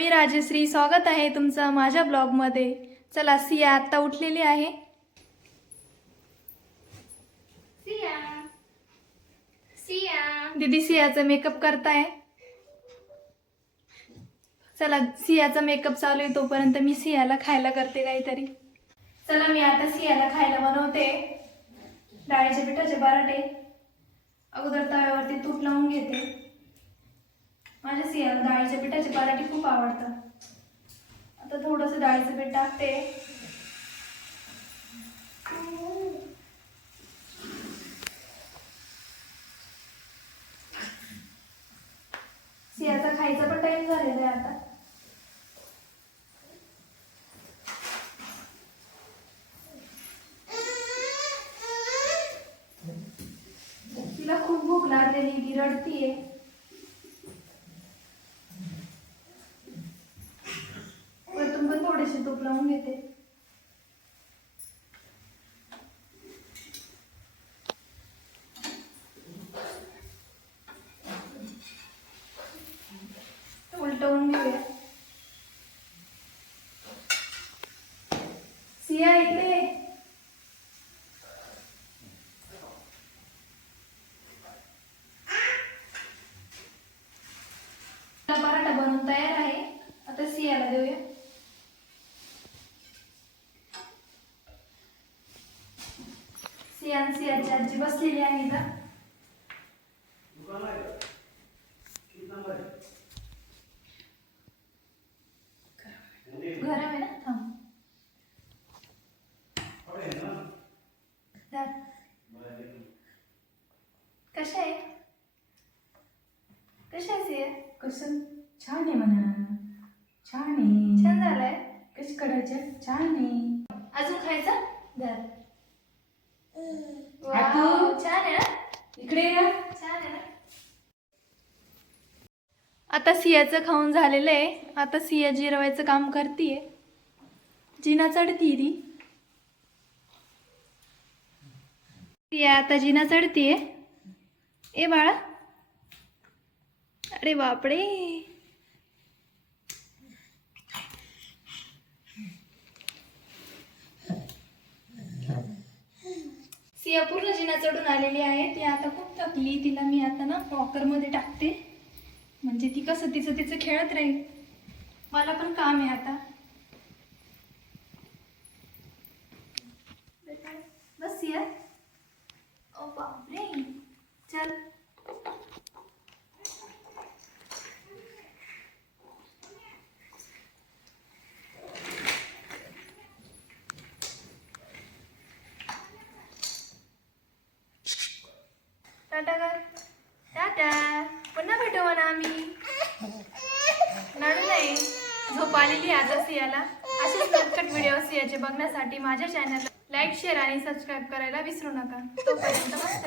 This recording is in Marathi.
राजश्री स्वागत आहे तुमचं माझ्या ब्लॉगमध्ये. चला सिया आत्ता उठलेली आहे. सिया. सिया. दीदी सियाचा मेकअप करताय. चला सियाचा मेकअप चालू आहे तोपर्यंत मी सियाला खायला करते काहीतरी. चला मी आता सियाला खायला बनवते. डाळीच्या पिठाचे पराठे. अगोदर तव्यावरती तूप लावून घेते. माझ्या सियाला डाळीच्या पिठाचे पराठे खूप आवडतात. आता थोडंसं डाळीचं पीठ टाकते. सियाचा खायचा पण टाईम झालेला आहे आता. तिला खूप भूक लागलेली ती रडतीये वरतून पण थोडेसे तूप लावून घेते. उलटवून घेऊया. सिया इकडे ये. आपला पराठा बनवून तयार आहे आता सियाला देऊया सियान सियाची आजी बसलेली आहे इथं. गरम आहे ना? थांब. कशा आहे कशा आहे कसं? छान आहे म्हणा. छान आहे. छान झालंय? कसं करायचं छान आहे. अजून खायचं? धर आतू. वाव, छान आहे ना इकडे या छान आहे ना आता सियाचं खाऊन झालेलं आहे. आता सिया जिरवायचं काम करतीये. जिना चढतीये ती. सिया आता जिना चढतीये. ए बाळा. अरे बापडे सिया पूर्ण जिना चढून आलेली आहे. ती आता खूप थकली. तिला मी आता ना वॉकरमध्ये टाकते. म्हणजे ती कसं तिचं तिचं खेळत राहील. मला पण काम आहे आता. बस सिया ओ बापरे. चल. टाटा कर. टाटा. पुन्हा म्हणा आम्ही. रडू नाही झोप आलेली आहे आता सियाला असेच नटखट व्हिडिओ सियाचे बघण्यासाठी माझ्या चॅनलला लाईक शेअर आणि सबस्क्राईब करायला विसरू नका. तोपर्यंत मस्त